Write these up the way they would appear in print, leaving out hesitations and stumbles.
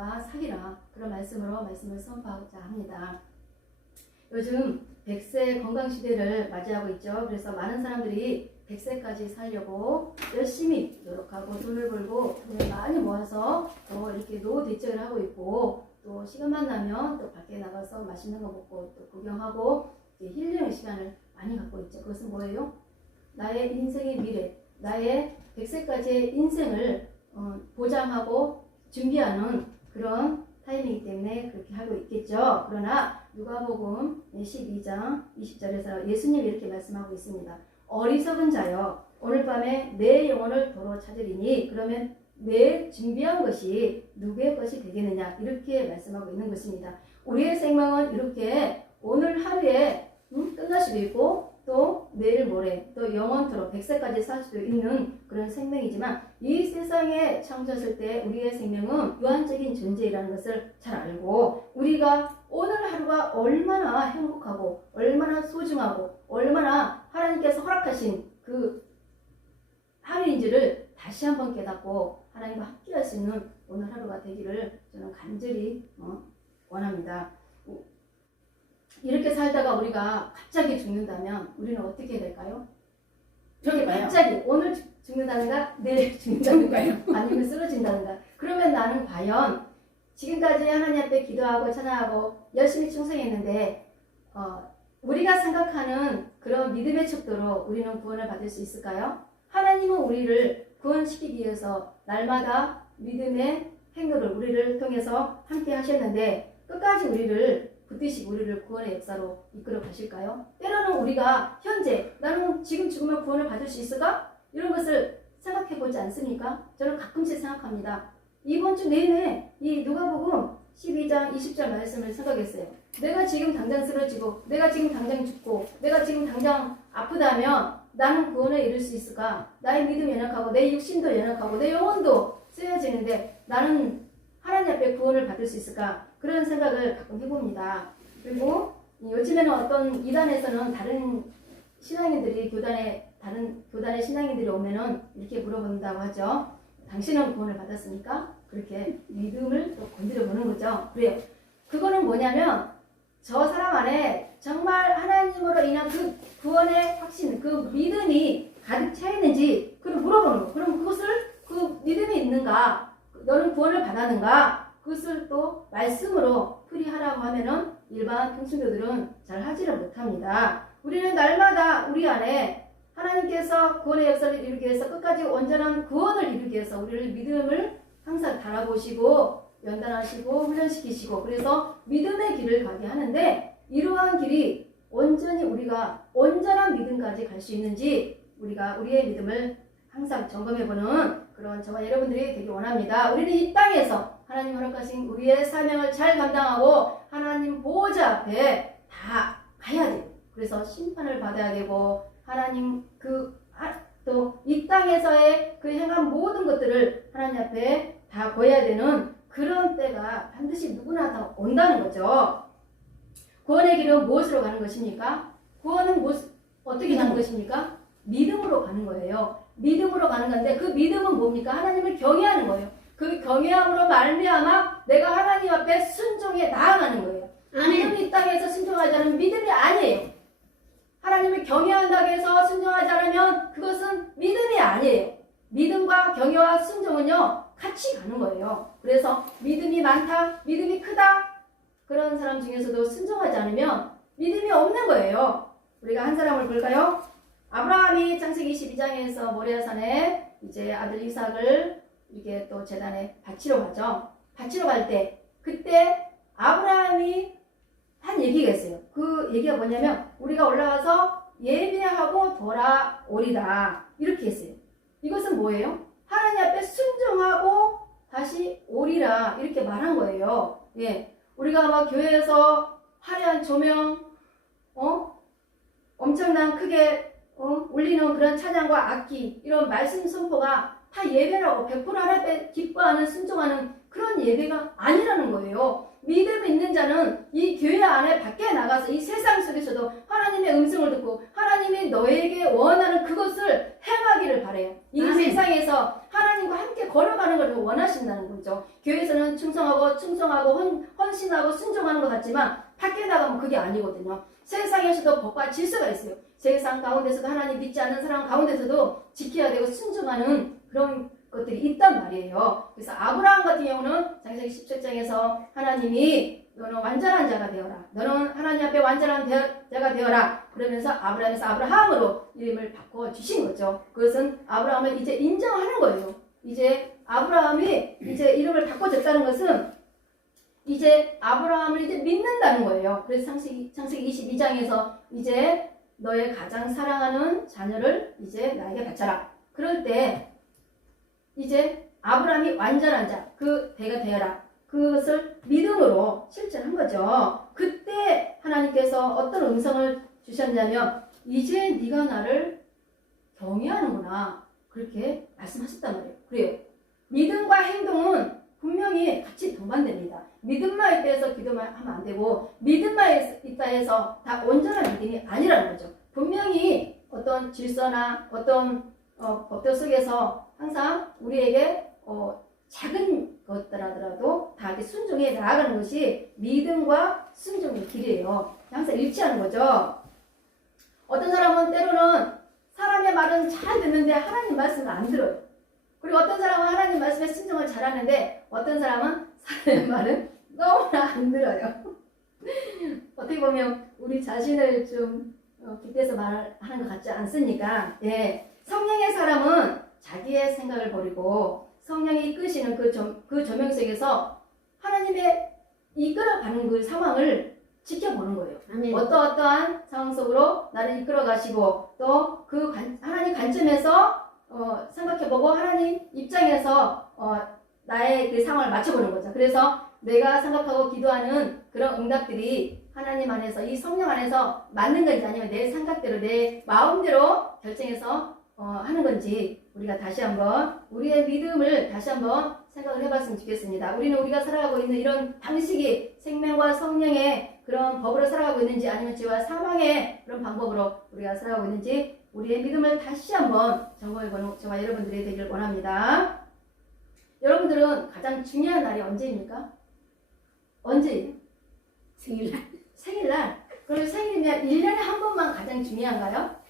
영혼과 사귀라. 그런 말씀을 선포하고자 합니다. 요즘 100세 건강시대를 맞이하고 있죠. 그래서 많은 사람들이 100세까지 살려고 열심히 노력하고 돈을 벌고 돈을 많이 모아서 또 이렇게 노후 대책을 하고 있고, 또 시간만 나면 또 밖에 나가서 맛있는 거 먹고 또 구경하고 힐링의 시간을 많이 갖고 있죠. 그것은 뭐예요? 나의 인생의 미래, 나의 100세까지의 인생을 보장하고 준비하는 그런 타임이기 때문에 그렇게 하고 있겠죠. 그러나 누가복음 12장 20절에서 예수님이 이렇게 말씀하고 있습니다. 어리석은 자여, 오늘 밤에 내 영혼을 도로 찾으리니 그러면 내 준비한 것이 누구의 것이 되겠느냐, 이렇게 말씀하고 있는 것입니다. 우리의 생명은 이렇게 오늘 하루에 끝날 수도 있고 또 내일 모레 또 영원토록 100세까지 살 수도 있는 그런 생명이지만, 이 세상에 창조했을 때 우리의 생명은 유한적인 존재라는 것을 잘 알고, 우리가 오늘 하루가 얼마나 행복하고 얼마나 소중하고 얼마나 하나님께서 허락하신 그 하루인지를 다시 한번 깨닫고 하나님과 함께 할 수 있는 오늘 하루가 되기를 저는 간절히 원합니다. 이렇게 살다가 우리가 갑자기 죽는다면 우리는 어떻게 될까요? 이렇게 갑자기 오늘 죽는다는가 내일 죽는다는가요? 아니면 쓰러진다는가? 그러면 나는 과연 지금까지 하나님 앞에 기도하고 찬양하고 열심히 충성했는데 우리가 생각하는 그런 믿음의 척도로 우리는 구원을 받을 수 있을까요? 하나님은 우리를 구원시키기 위해서 날마다 믿음의 행도를 우리를 통해서 함께 하셨는데 끝까지 우리를 붙드시고 우리를 구원의 역사로 이끌어 가실까요? 때로는 우리가 현재 나는 지금 죽으면 구원을 받을 수 있을까? 이런 것을 생각해 보지 않습니까? 저는 가끔씩 생각합니다. 이번 주 내내 이 누가복음 12장 20절 말씀을 생각했어요. 내가 지금 당장 쓰러지고 내가 지금 당장 죽고 내가 지금 당장 아프다면 나는 구원에 이룰 수 있을까? 나의 믿음이 연약하고 내 육신도 연약하고 내 영혼도 쓰여지는데 나는 하나님 앞에 구원을 받을 수 있을까? 그런 생각을 가끔 해봅니다. 그리고 요즘에는 어떤 이단에서는 다른 신앙인들이 다른 교단의 신앙인들이 오면은 이렇게 물어본다고 하죠. 당신은 구원을 받았습니까? 그렇게 믿음을 또 건드려 보는 거죠. 그래요. 그거는 뭐냐면 저 사람 안에 정말 하나님으로 인한 그 구원의 확신, 그 믿음이 가득 차 있는지 그걸 물어보는 거. 그럼 그것을 그 믿음이 있는가? 너는 구원을 받았는가? 그것을 또 말씀으로 풀이하라고 하면은 일반 평신도들은 잘 하지를 못합니다. 우리는 날마다 우리 안에 하나님께서 구원의 역사를 이루기 위해서 끝까지 온전한 구원을 이루기 위해서 우리를 믿음을 항상 달아보시고 연단하시고 훈련시키시고 그래서 믿음의 길을 가게 하는데, 이러한 길이 온전히 우리가 온전한 믿음까지 갈 수 있는지 우리가 우리의 믿음을 항상 점검해보는 그런 저와 여러분들이 되기 원합니다. 우리는 이 땅에서 하나님 허락하신 우리의 사명을 잘 감당하고 하나님 보호자 앞에 다 가야 돼요. 그래서 심판을 받아야 되고 하나님 또 이 땅에서의 그 행한 모든 것들을 하나님 앞에 다 보여야 되는 그런 때가 반드시 누구나 다 온다는 거죠. 구원의 길은 무엇으로 가는 것입니까? 구원은 어떻게 가는 것입니까? 믿음으로 가는 거예요. 믿음으로 가는 건데 그 믿음은 뭡니까? 하나님을 경외하는 거예요. 그 경외함으로 말미암아 내가 하나님 앞에 순종해 나아가는 거예요. 믿음이 이 땅에서 순종하지 않으면 믿음이 아니에요. 하나님을 경외한다고 해서 순종하지 않으면 그것은 믿음이 아니에요. 믿음과 경외와 순종은요 같이 가는 거예요. 그래서 믿음이 많다, 믿음이 크다 그런 사람 중에서도 순종하지 않으면 믿음이 없는 거예요. 우리가 한 사람을 볼까요? 아브라함이 창세기 12장에서 모리아산에 이제 아들 이삭을 이렇게 또 제단에 바치러 가죠. 바치러 갈 때 그때 아브라함이 한 얘기가 있어요. 그 얘기가 뭐냐면 우리가 올라가서 예배하고 돌아오리다 이렇게 했어요. 이것은 뭐예요? 하나님 앞에 순종하고 다시 오리라 이렇게 말한 거예요. 예, 우리가 막 교회에서 화려한 조명, 엄청난 크게 울리는 그런 찬양과 악기 이런 말씀 선포가 다 예배라고 100% 하나님 앞에 기뻐하는 순종하는 그런 예배가 아니라는 거예요. 믿음 있는 자는 이 교회 안에 밖에 나가서 이 세상 속에서도 하나님의 음성을 듣고 하나님이 너에게 원하는 그것을 행하기를 바래요. 이 세상에서 하나님과 함께 걸어가는 것을 원하신다는 거죠. 교회에서는 충성하고 헌신하고 순종하는 것 같지만 밖에 나가면 그게 아니거든요. 세상에서도 법과 질서가 있어요. 세상 가운데서도 하나님 믿지 않는 사람 가운데서도 지켜야 되고 순종하는 그런 것들이 있단 말이에요. 그래서 아브라함 같은 경우는 창세기 17장에서 하나님이 너는 완전한 자가 되어라. 너는 하나님 앞에 완전한 자가 되어라. 그러면서 아브라함에서 아브라함으로 이름을 바꿔 주신 거죠. 그것은 아브라함을 이제 인정하는 거예요. 이제 아브라함이 이제 이름을 바꿔줬다는 것은 이제 아브라함을 이제 믿는다는 거예요. 그래서 창세기 22장에서 이제 너의 가장 사랑하는 자녀를 이제 나에게 바쳐라. 그럴 때 이제 아브라함이 완전한 자, 그 대가 되어라. 그것을 믿음으로 실천한 거죠. 그때 하나님께서 어떤 음성을 주셨냐면 이제 네가 나를 경외하는구나. 그렇게 말씀하셨단 말이에요. 그래요. 믿음과 행동은 분명히 같이 동반됩니다. 믿음만 있다 해서 기도만 하면 안 되고 믿음만 있다 해서 다 온전한 믿음이 아니라는 거죠. 분명히 어떤 질서나 어떤 법도 속에서 항상 우리에게 작은 것들하더라도 다 이렇게 순종해 나아가는 것이 믿음과 순종의 길이에요. 항상 일치하는 거죠. 어떤 사람은 때로는 사람의 말은 잘 듣는데 하나님 말씀을 안 들어요. 그리고 어떤 사람은 하나님 말씀에 순종을 잘하는데 어떤 사람은 사람의 말은 너무나 안 들어요. 어떻게 보면 우리 자신을 좀 빗대서 말하는 것 같지 않습니까? 예. 성령의 사람은 자기의 생각을 버리고 성령이 이끄시는 그 조명 속에서 하나님의 이끌어가는 그 상황을 지켜보는 거예요. 아멘. 어떠한 상황 속으로 나를 이끌어 가시고 또 그 하나님 관점에서 생각해보고 하나님 입장에서 나의 그 상황을 맞춰보는 거죠. 그래서 내가 생각하고 기도하는 그런 응답들이 하나님 안에서 이 성령 안에서 맞는 건지 아니면 내 생각대로 내 마음대로 결정해서 하는 건지 우리가 다시 한번 우리의 믿음을 다시 한번 생각을 해봤으면 좋겠습니다. 우리가 살아가고 있는 이런 방식이 생명과 성령의 그런 법으로 살아가고 있는지 아니면 죄와 사망의 그런 방법으로 우리가 살아가고 있는지 우리의 믿음을 다시 한번 점검해보는 저와 여러분들이 되기를 원합니다. 여러분들은 가장 중요한 날이 언제입니까? 언제예요? 생일날. 생일날. 그럼 생일이면 1년에 한 번만 가장 중요한가요?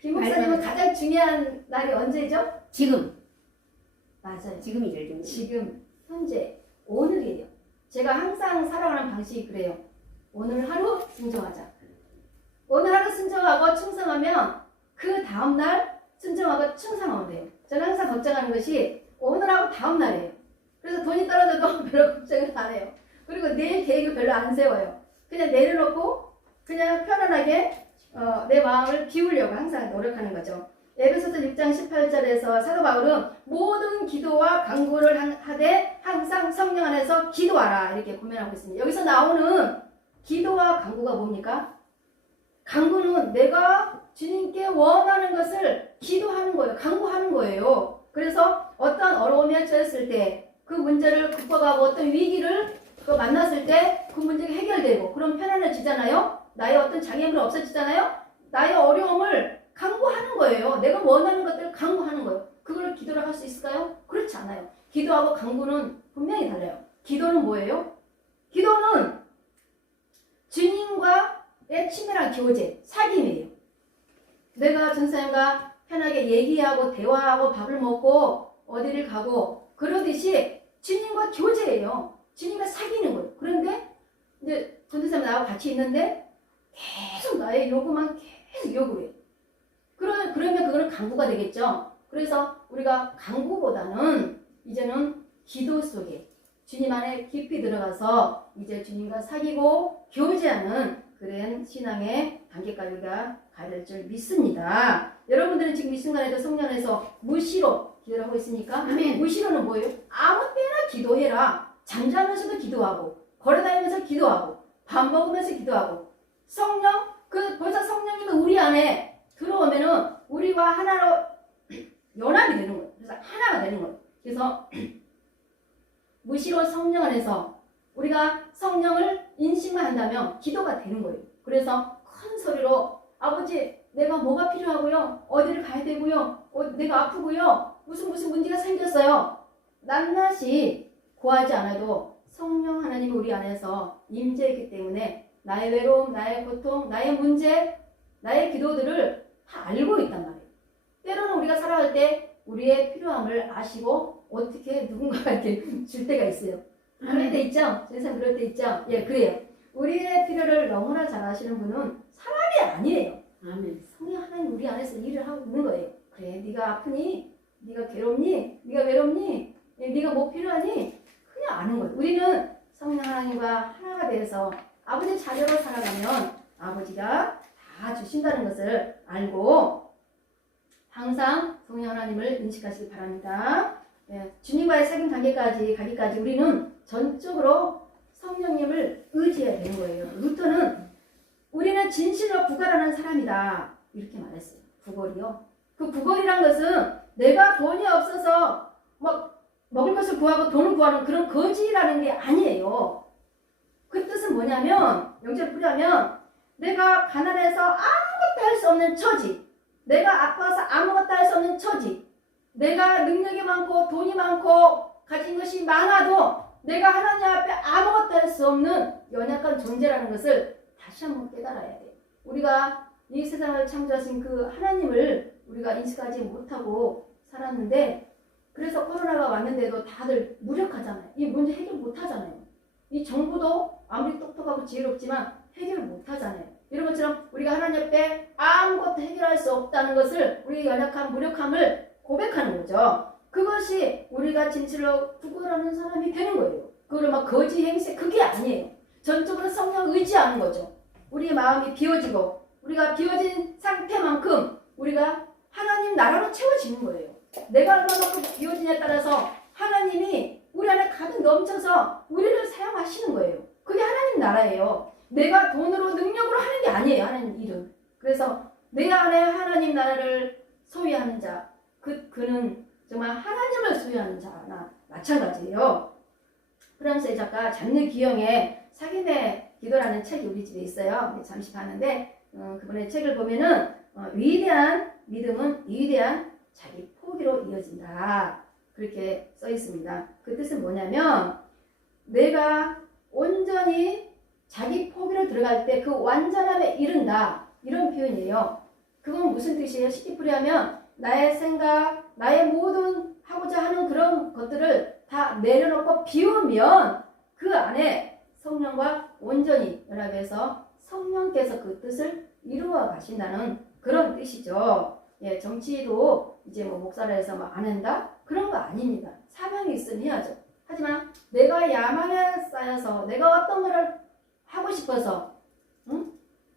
김 목사님은 가장 중요한 날이 언제죠? 지금. 맞아요. 지금이 제일 중요해요. 지금, 현재, 오늘이에요. 제가 항상 살아가는 방식이 그래요. 오늘 하루 순종하자. 오늘 하루 순종하고 충성하면 그 다음날 순종하고 충성하면 돼요. 저는 항상 걱정하는 것이 오늘하고 다음날이에요. 그래서 돈이 떨어져도 별로 걱정을 안 해요. 그리고 내일 계획을 별로 안 세워요. 그냥 내려놓고 그냥 편안하게 내 마음을 비우려고 항상 노력하는 거죠. 에베소서 6장 18절에서 사도 바울은 모든 기도와 간구를 하되 항상 성령 안에서 기도하라 이렇게 고면하고 있습니다. 여기서 나오는 기도와 간구가 뭡니까? 간구는 내가 주님께 원하는 것을 기도하는 거예요. 간구하는 거예요. 그래서 어떤 어려움에 처했을 때 그 문제를 극복하고 어떤 위기를 만났을 때 그 문제가 해결되고 그럼 편안해지잖아요. 나의 어떤 장애물이 없어지잖아요. 나의 어려움을 간구하는 거예요. 내가 원하는 것들을 간구하는 거예요. 그걸 기도를 할 수 있을까요? 그렇지 않아요. 기도하고 간구는 분명히 달라요. 기도는 뭐예요? 기도는 주님과의 친밀한 교제, 사귐이에요. 내가 전사님과 편하게 얘기하고 대화하고 밥을 먹고 어디를 가고 그러듯이 주님과 교제예요. 주님과 사귀는 거예요. 그런데 이제 전도사님 나하고 같이 있는데 계속 나의 요구만 계속 요구해요. 그러면 그거는 간구가 되겠죠. 그래서 우리가 간구보다는 이제는 기도 속에 주님 안에 깊이 들어가서 이제 주님과 사귀고 교제하는 그런 신앙의 단계까지 우리가 가야 될 줄 믿습니다. 여러분들은 지금 이 순간에도 성령 안에서 무시로 기도를 하고 있습니까? 아멘. 무시로는 뭐예요? 아무 때나 기도해라. 잠자면서도 기도하고 걸어다니면서 기도하고 밥 먹으면서 기도하고 성령 벌써 성령님이 우리 안에 들어오면은 우리와 하나로 연합이 되는 거예요. 그래서 하나가 되는 거예요. 그래서 무시로 성령 안에서 우리가 성령을 인식만 한다면 기도가 되는 거예요. 그래서 큰 소리로 아버지 내가 뭐가 필요하고요. 어디를 가야 되고요. 내가 아프고요. 무슨 문제가 생겼어요. 낱낱이 구하지 않아도 성령 하나님이 우리 안에서 임재했기 때문에 나의 외로움, 나의 고통, 나의 문제, 나의 기도들을 다 알고 있단 말이에요. 때로는 우리가 살아갈 때 우리의 필요함을 아시고 어떻게 누군가가 이렇게 줄 때가 있어요. 그럴 때 있죠? 세상 그럴 때 있죠? 예, 그래요. 우리의 필요를 너무나 잘 아시는 분은 사람이 아니에요. 아멘. 성령 하나님 우리 안에서 일을 하고 있는 거예요. 그래, 네가 아프니? 네가 괴롭니? 네가 외롭니? 네가 뭐 필요하니? 그냥 아는 거예요. 우리는 성령 하나님과 하나가 돼서 아버지 자녀로 살아가면 아버지가 다 주신다는 것을 알고 항상 성령 하나님을 인식하시기 바랍니다. 예, 주님과의 사귐 관계까지 가기까지 우리는 전적으로 성령님을 의지해야 되는 거예요. 루터는 우리는 진실로 구걸하는 사람이다 이렇게 말했어요. 구걸이요. 그 구걸이란 것은 내가 돈이 없어서 막 먹을 것을 구하고 돈을 구하는 그런 거지라는 게 아니에요. 그 뜻은 뭐냐면 영절 풀이하면 내가 가난해서 아무것도 할 수 없는 처지, 내가 아파서 아무것도 할 수 없는 처지, 내가 능력이 많고 돈이 많고 가진 것이 많아도 내가 하나님 앞에 아무것도 할 수 없는 연약한 존재라는 것을 다시 한번 깨달아야 돼요. 우리가 이 세상을 창조하신 그 하나님을 우리가 인식하지 못하고 살았는데 그래서 코로나가 왔는데도 다들 무력하잖아요. 이 문제 해결 못하잖아요. 이 정부도 아무리 똑똑하고 지혜롭지만 해결 못하잖아요. 이런 것처럼 우리가 하나님 앞에 아무것도 해결할 수 없다는 것을 우리의 연약한 무력함을 고백하는 거죠. 그것이 우리가 진실로 구걸하는 사람이 되는 거예요. 그걸 막 거지 행세 그게 아니에요. 전적으로 성령 의지하는 거죠. 우리의 마음이 비워지고 우리가 비워진 상태만큼 우리가 하나님 나라로 채워지는 거예요. 내가 얼마만큼 비워지냐에 따라서 하나님이 우리 안에 가득 넘쳐서 우리를 사용하시는 거예요. 그게 하나님 나라예요. 내가 돈으로 능력으로 하는 게 아니에요. 하나님 일은. 그래서 내 안에 하나님 나라를 소유하는 자 그는 정말 하나님을 소유하는 자나 마찬가지예요. 프랑스의 작가 잔느 기영의 사귐의 기도라는 책이 우리 집에 있어요. 잠시 봤는데 그분의 책을 보면은 위대한 믿음은 위대한 자기 포기로 이어진다. 그렇게 써 있습니다. 그 뜻은 뭐냐면 내가 온전히 자기 포기로 들어갈 때 그 완전함에 이른다. 이런 표현이에요. 그건 무슨 뜻이에요? 쉽게 풀이하면 나의 생각, 나의 모든 하고자 하는 그런 것들을 다 내려놓고 비우면 그 안에 성령과 온전히 연합해서 성령께서 그 뜻을 이루어 가신다는 그런 뜻이죠. 예, 정치도 이제 뭐 목사라 해서 뭐 안 한다? 그런 거 아닙니다. 사명이 있으면 해야죠. 하지만 내가 야망에 쌓여서 내가 어떤 거를 하고 싶어서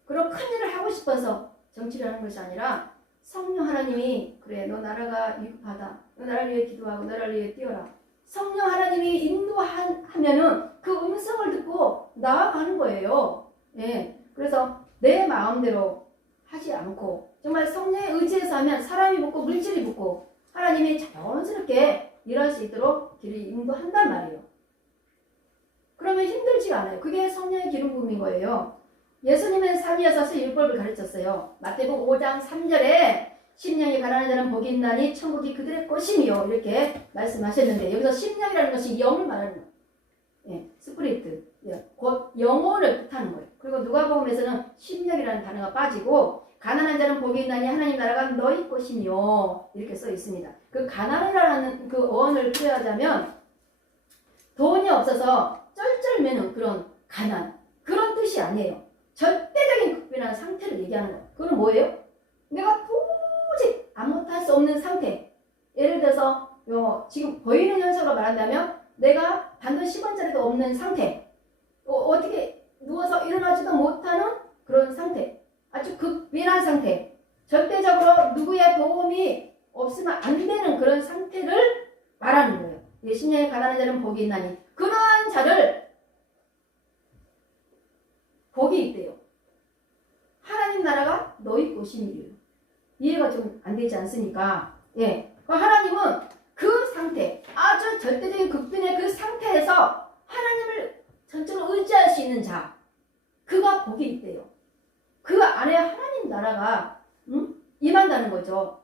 그런 큰 일을 하고 싶어서 정치를 하는 것이 아니라 성령 하나님이 그래 너 나라가 위급하다. 너 나라를 위해 기도하고 나라를 위해 뛰어라. 성령 하나님이 인도하면은 그 음성을 듣고 나아가는 거예요. 예, 그래서 내 마음대로 하지 않고 정말 성령에 의지해서 하면 사람이 붙고 물질이 붙고 하나님이 자연스럽게 일할 수 있도록 길을 인도한단 말이에요. 그러면 힘들지가 않아요. 그게 성령의 기름 부음인 거예요. 예수님은 삼위하셔서 율법을 가르쳤어요. 마태복음 5장 3절에 심령이 가난한 자는 복이 있나니 천국이 그들의 것이며 이렇게 말씀하셨는데 여기서 심령이라는 것이 영을 말하는 거예요. 예, 스피리트, 예, 곧 영혼을 뜻하는 거예요. 그리고 누가복음에서는 심령이라는 단어가 빠지고 가난한 자는 복이 있나니 하나님 나라가 너희 것이며 이렇게 써 있습니다. 그 가난이라는 그 어원을 표현하자면 돈이 없어서 쩔쩔매는 그런 가난 그런 뜻이 아니에요. 절대적인 극빈한 상태를 얘기하는 거예요. 그건 뭐예요? 내가 도저히 아무것도 할 수 없는 상태. 예를 들어서 지금 보이는 현상으로 말한다면 내가 단돈 10원짜리도 없는 상태. 어떻게 누워서 일어나지도 못하는 그런 상태. 아주 극빈한 상태. 절대적으로 누구의 도움이 없으면 안 되는 그런 상태를 말하는 거예요. 심령에 가난한 자는 복이 있나니 그러한 자를 복이 있대요. 하나님 나라가 너희 것이니요. 이해가 좀 안 되지 않습니까? 예. 하나님은 그 상태, 아주 절대적인 극빈의 그 상태에서 하나님을 전적으로 의지할 수 있는 자, 그가 복이 있대요. 그 안에 하나님 나라가 임한다는 거죠.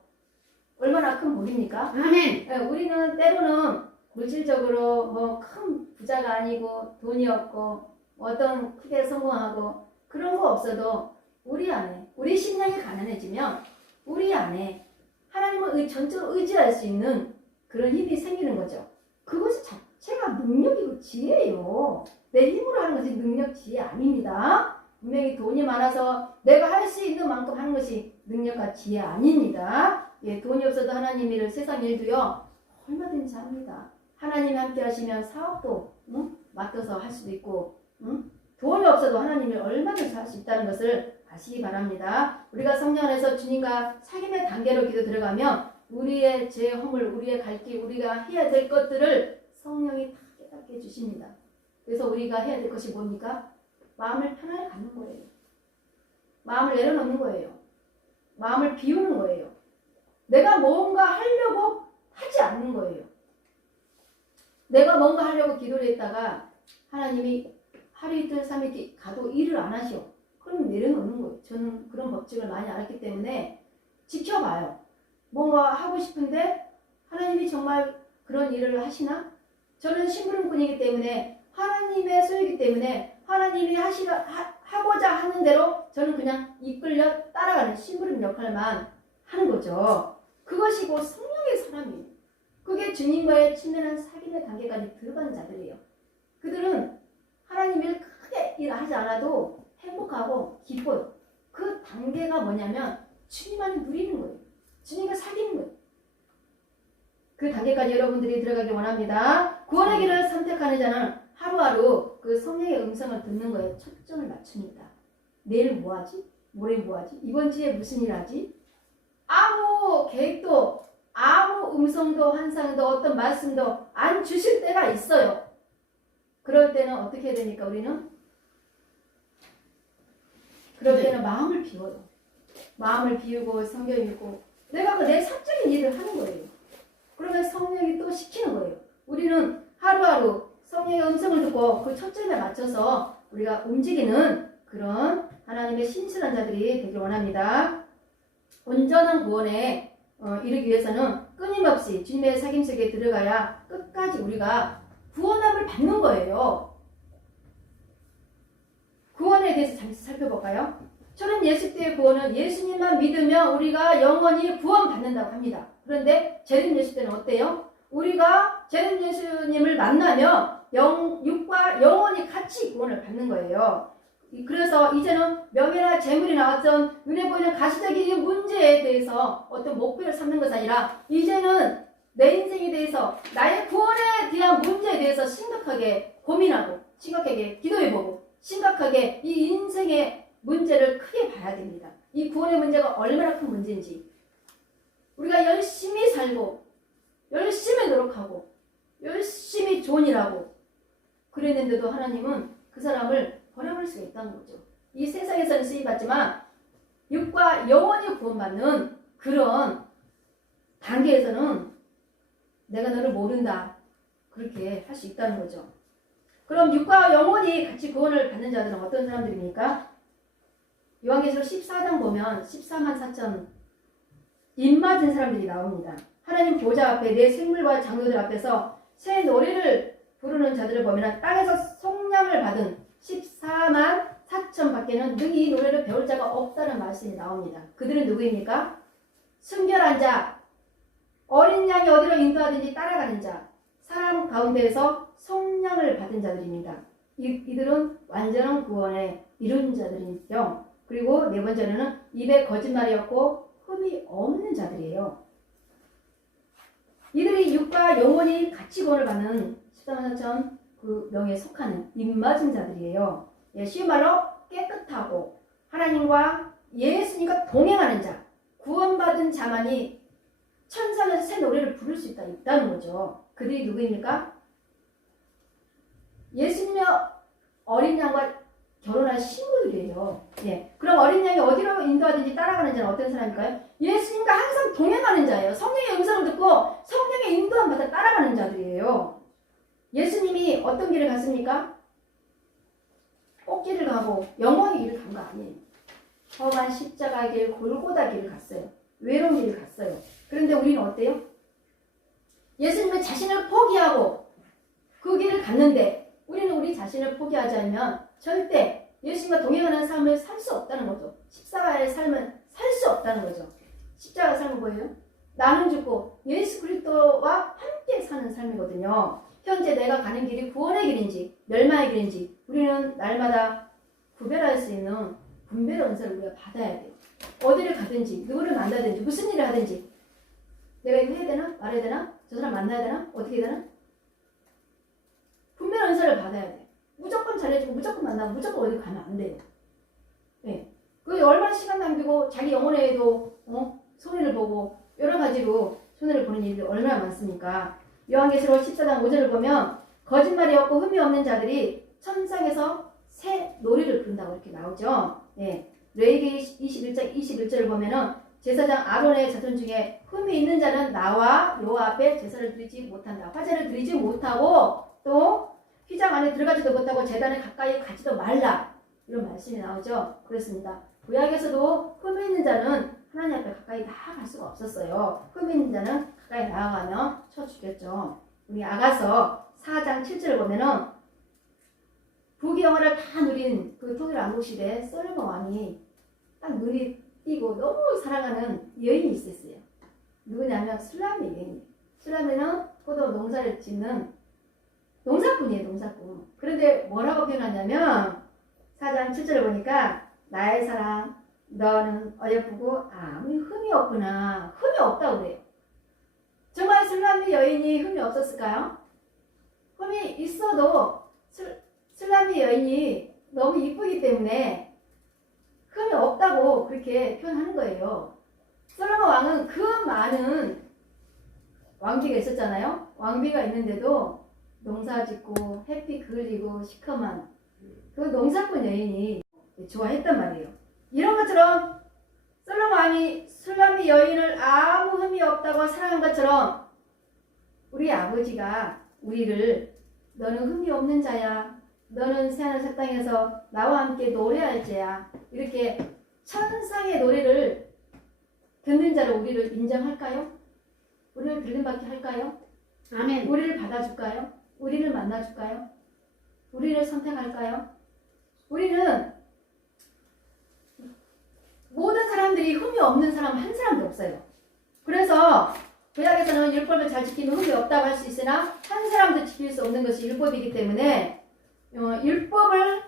얼마나 큰 복입니까? 아멘. 예, 우리는 때로는 물질적으로 뭐 큰 부자가 아니고 돈이 없고 어떤 크게 성공하고 그런 거 없어도 우리 안에 우리 신앙이 가난해지면 우리 안에 하나님을 전적으로 의지할 수 있는 그런 힘이 생기는 거죠. 그것이 자체가 능력이고 지혜예요. 내 힘으로 하는 것이 능력, 지혜 아닙니다. 분명히 돈이 많아서 내가 할 수 있는 만큼 하는 것이 능력과 지혜 아닙니다. 예, 돈이 없어도 하나님 일을 세상 일도요 얼마든지 합니다. 하나님이 함께 하시면 사업도 맡아서 할 수도 있고 돈이 없어도 하나님이 얼마든지 할 수 있다는 것을 아시기 바랍니다. 우리가 성령 안에서 주님과 사귐의 단계로 기도 들어가면 우리의 죄, 허물, 우리의 갈 길, 우리가 해야 될 것들을 성령이 다 깨닫게 해주십니다. 그래서 우리가 해야 될 것이 뭡니까? 마음을 편하게 갖는 거예요. 마음을 내려놓는 거예요. 마음을 비우는 거예요. 내가 뭔가 하려고 하지 않는 거예요. 내가 뭔가 하려고 기도를 했다가 하나님이 하루 이틀 3일 가도 일을 안 하셔. 그럼 내려놓는 거예요. 저는 그런 법칙을 많이 알았기 때문에 지켜봐요. 뭔가 하고 싶은데 하나님이 정말 그런 일을 하시나? 저는 심부름꾼이기 때문에 하나님의 소유이기 때문에 하나님이 하고자 하는 대로 저는 그냥 이끌려 따라가는 심부름 역할만 하는 거죠. 그것이 곧 성령의 사람이에요. 그게 주님과의 친밀한 사귐의 단계까지 들어가는 자들이에요. 그들은 하나님 일 크게 일하지 않아도 행복하고 기뻐요. 그 단계가 뭐냐면 주님 안에 누리는 거예요. 주님과 사귀는 거예요. 그 단계까지 여러분들이 들어가길 원합니다. 구원의 길을 선택하는 자는 하루하루 그 성령의 음성을 듣는 거에 초점을 맞춥니다. 내일 뭐하지? 모레 뭐하지? 이번 주에 무슨 일 하지? 아무 계획도 아무 음성도 환상도 어떤 말씀도 안 주실 때가 있어요. 그럴 때는 어떻게 해야 됩니까? 우리는? 그럴 때는 마음을 비워요. 마음을 비우고 성경 읽고 내가 내 사적인 일을 하는 거예요. 그러면 성령이 또 시키는 거예요. 우리는 하루하루 성령의 음성을 듣고 그 초점에 맞춰서 우리가 움직이는 그런 하나님의 신실한 자들이 되길 원합니다. 온전한 구원에 이르기 위해서는 끊임없이 주님의 사귐 속에 들어가야 끝까지 우리가 구원함을 받는 거예요. 구원에 대해서 잠시 살펴볼까요? 저는 예수님의 구원은 예수님만 믿으면 우리가 영원히 구원받는다고 합니다. 그런데 재림 예수 때는 어때요? 우리가 재림 예수님을 만나면 육과 영원히 같이 구원을 받는 거예요. 그래서 이제는 명예나 재물이나 어떤 눈에 보이는 가시적인 문제에 대해서 어떤 목표를 삼는 것이 아니라 이제는 내 인생에 대해서 나의 구원에 대한 문제에 대해서 심각하게 고민하고 심각하게 기도해보고 심각하게 이 인생의 문제를 크게 봐야 됩니다. 이 구원의 문제가 얼마나 큰 문제인지 우리가 열심히 살고 열심히 노력하고 열심히 좋은 일하고 그랬는데도 하나님은 그 사람을 버려버릴 수가 있다는 거죠. 이 세상에서는 쓰임받지만 육과 영원히 구원받는 그런 단계에서는 내가 너를 모른다 그렇게 할 수 있다는 거죠. 그럼 육과 영원히 같이 구원을 받는 자들은 어떤 사람들입니까? 요한계시록 14장 보면 14만 4천 입맞은 사람들이 나옵니다. 하나님 보좌 앞에 내 생물과 장로들 앞에서 새 노래를 부르는 자들을 보면 땅에서 속량을 받은 14만 4천 밖에는 능히 이 노래를 배울 자가 없다는 말씀이 나옵니다. 그들은 누구입니까? 순결한 자, 어린 양이 어디로 인도하든지 따라가는 자, 사람 가운데에서 속량을 받은 자들입니다. 이들은 완전한 구원에 이룬 자들이죠. 그리고 네 번째로는 입에 거짓말이 없고 흠이 없는 자들이에요. 이들이 육과 영원히 같이 구원을 받는 14만 4천 그 명에 속하는 입맞은 자들이에요. 예, 쉬운 말로 깨끗하고 하나님과 예수님과 동행하는 자, 구원받은 자만이 천상에서 새 노래를 부를 수 있다는 거죠. 그들이 누구입니까? 예수님의 어린 양과 결혼한 신부들이에요. 예. 그럼 어린 양이 어디로 인도하든지 따라가는 자는 어떤 사람일까요? 예수님과 항상 동행하는 자예요. 성령의 음성을 듣고 성령의 인도함 받아 따라가는 자들이에요. 예수님이 어떤 길을 갔습니까? 꽃길을 가고 영원의 길을 간 거 아니에요. 험한 십자가 길, 골고다 길을 갔어요. 외로운 길을 갔어요. 그런데 우리는 어때요? 예수님은 자신을 포기하고 그 길을 갔는데 우리는 우리 자신을 포기하지 않으면 절대 예수님과 동행하는 삶을 살 수 없다는 거죠. 십자가의 삶은 살 수 없다는 거죠. 십자가 삶은 뭐예요? 나는 죽고 예수 그리스도와 함께 사는 삶이거든요. 현재 내가 가는 길이 구원의 길인지 멸망의 길인지 우리는 날마다 구별할 수 있는 분별의 은사를 우리가 받아야 돼요. 어디를 가든지 누구를 만나든지 무슨 일을 하든지 내가 이거 해야 되나? 말해야 되나? 저 사람 만나야 되나? 어떻게 되나? 분별의 은사를 받아야 돼. 무조건 잘해주고 무조건 만나고 무조건 어디 가면 안 돼요. 네. 그 얼마나 시간 남기고 자기 영혼에도 손해를 보고 여러 가지로 손해를 보는 일이 얼마나 많습니까? 요한계시록 14장 5절을 보면 거짓말이 없고 흠이 없는 자들이 천상에서 새 노래를 부른다고 이렇게 나오죠. 네. 레위기 21장 21절을 보면은 제사장 아론의 자손 중에 흠이 있는 자는 나와 여호와 앞에 제사를 드리지 못한다. 화제를 드리지 못하고 또 휘장 안에 들어가지도 못하고 제단에 가까이 가지도 말라. 이런 말씀이 나오죠. 그렇습니다. 구약에서도 흠이 있는 자는 하나님 앞에 가까이 나아갈 수가 없었어요. 흠이 있는 자는 가까이 나아가면 쳐 죽였죠. 우리 아가서 4장 7절을 보면은 부귀영화를 다 누린 그 통일 왕국 시대에 솔로몬 왕이 딱 눈이 띄고 너무 사랑하는 여인이 있었어요. 누구냐면 술라미 여인이에요. 술라미는 포도 농사를 짓는 농사꾼이에요. 농사꾼. 그런데 뭐라고 표현하냐면 4장 7절을 보니까 나의 사랑 너는 어여쁘고 아무 흠이 없구나. 흠이 없다고 그래요. 정말 술라미 여인이 흠이 없었을까요? 흠이 있어도 술라미 여인이 너무 이쁘기 때문에 흠이 없다고 그렇게 표현하는 거예요. 솔로몬 왕은 그 많은 왕비가 있었잖아요. 왕비가 있는데도 농사 짓고 햇빛 그을리고 시커먼 그 농사꾼 여인이 좋아했단 말이에요. 이런 것처럼 솔로몬 왕이 술라미 여인을 아무 흠이 없다고 사랑한 것처럼 우리 아버지가 우리를 너는 흠이 없는 자야. 너는 새하늘 새 땅에서 나와 함께 노래할지야. 이렇게 천상의 노래를 듣는 자로 우리를 인정할까요? 우리를 들림받게 할까요? 아멘. 우리를 받아줄까요? 우리를 만나줄까요? 우리를 선택할까요? 우리는 모든 사람들이 흠이 없는 사람 한 사람도 없어요. 그래서 구약에서는 율법을 잘 지키면 흠이 없다고 할 수 있으나 한 사람도 지킬 수 없는 것이 율법이기 때문에 율법으로는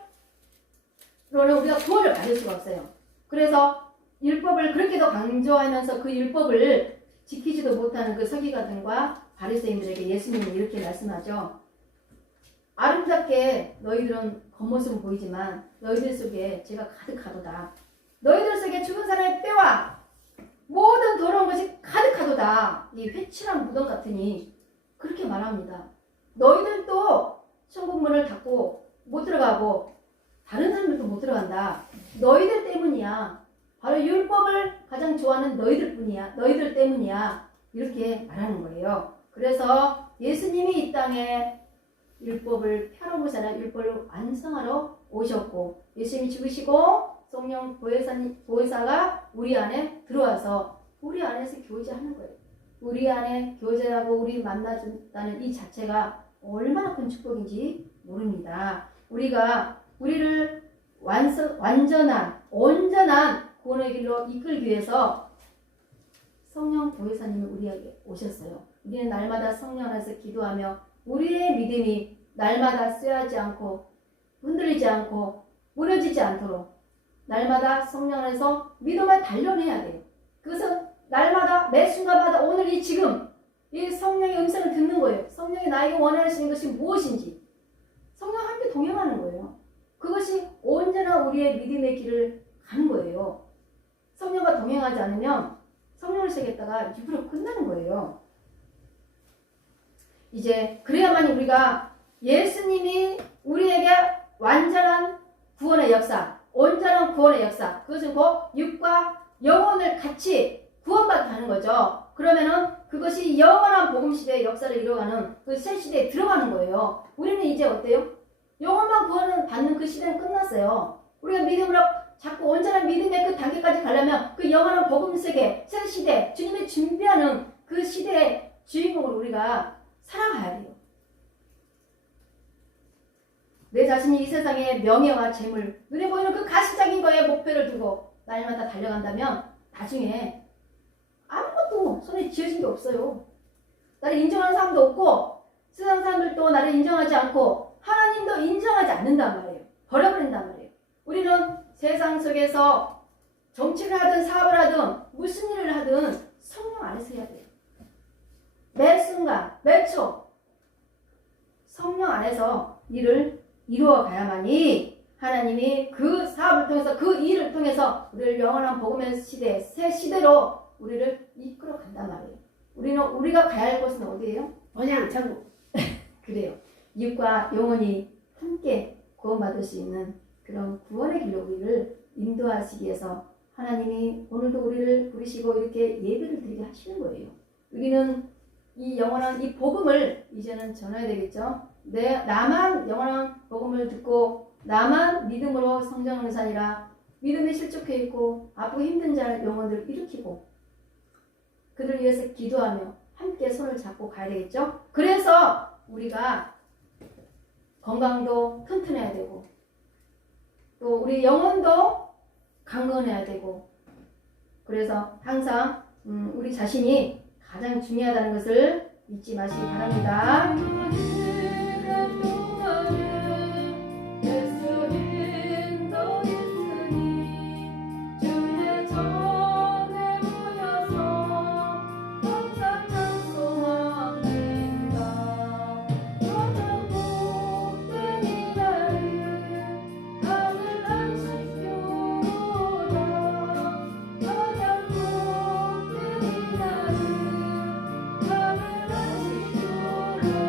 우리가 구원을 받을 수가 없어요. 그래서 율법을 그렇게도 강조하면서 그 율법을 지키지도 못하는 그 서기관들과 바리새인들에게 예수님은 이렇게 말씀하죠. 아름답게 너희들은 겉모습은 보이지만 너희들 속에 죄가 가득하도다. 너희들 속에 죽은 사람의 뼈와 모든 더러운 것이 가득하도다. 이 회칠한 무덤 같으니 그렇게 말합니다. 너희들도 천국문을 닫고 못 들어가고 다른 사람들도 못 들어간다. 너희들 때문이야. 바로 율법을 가장 좋아하는 너희들 때문이야. 이렇게 말하는 거예요. 그래서 예수님이 이 땅에 율법을 펴놓으시 아니라 율법을 완성하러 오셨고 예수님이 죽으시고 성령 보혜사가 우리 안에 들어와서 우리 안에서 교제하는 거예요. 우리 안에 교제하고 우리 만나준다는 이 자체가 얼마나 큰 축복인지 모릅니다. 우리가 우리를 완전한 온전한 구원의 길로 이끌기 위해서 성령 보혜사님이 우리에게 오셨어요. 우리는 날마다 성령 안에서 기도하며 우리의 믿음이 날마다 쇠하지 않고 흔들리지 않고 무너지지 않도록 날마다 성령 안에서 믿음을 단련해야 돼요. 그것은 날마다 매 순간마다 오늘 이 지금 이 성령의 음성을 듣는 거예요. 성령이 나에게 원하시는 것이 무엇인지 성령과 함께 동행하는 거예요. 그것이 온전한 우리의 믿음의 길을 가는 거예요. 성령과 동행하지 않으면 성령을 세겠다가 6으로 끝나는 거예요. 이제 그래야만 우리가 예수님이 우리에게 완전한 구원의 역사, 온전한 구원의 역사, 그것은 곧 육과 영혼을 같이 구원받게 하는 거죠. 그러면은 그것이 영원한 복음시대의 역사를 이루어가는 그 새 시대에 들어가는 거예요. 우리는 이제 어때요? 영혼만 구원을 받는 그 시대는 끝났어요. 우리가 믿음으로 자꾸 온전한 믿음의 그 단계까지 가려면 그 영원한 복음 세계, 새 시대, 주님이 준비하는 그 시대에 주인공을 우리가 살아가야 돼요. 내 자신이 이 세상의 명예와 재물, 눈에 보이는 그 가시적인 거에 목표를 두고 날마다 달려간다면 나중에 아무것도 손에 쥐어진 게 없어요. 나를 인정하는 사람도 없고 세상 사람들도 나를 인정하지 않고 하나님도 인정하지 않는단 말이에요. 버려버린단 말이에요. 우리는 세상 속에서 정치를 하든 사업을 하든 무슨 일을 하든 성령 안에서 해야 돼요. 매 순간, 매 초 성령 안에서 일을 이루어 가야만이 하나님이 그 사업을 통해서 그 일을 통해서 우리를 영원한 복음의 시대, 새 시대로 우리를 이끌어 간단 말이에요. 우리가 가야 할 곳은 어디예요? 그냥 천국. 그래요. 이웃과 영혼이 함께 구원받을 수 있는 그런 구원의 길로 우리를 인도하시기 위해서 하나님이 오늘도 우리를 부르시고 이렇게 예배를 드리게 하시는 거예요. 우리는 이 영원한 이 복음을 이제는 전해야 되겠죠. 나만 영원한 복음을 듣고 나만 믿음으로 성장하는 것이 아니라 믿음에 실족해 있고 아프고 힘든 자 영혼들을 일으키고 그들을 위해서 기도하며 함께 손을 잡고 가야 되겠죠. 그래서 우리가 건강도 튼튼해야 되고 또 우리 영혼도 강건해야 되고 그래서 항상 우리 자신이 가장 중요하다는 것을 잊지 마시기 바랍니다.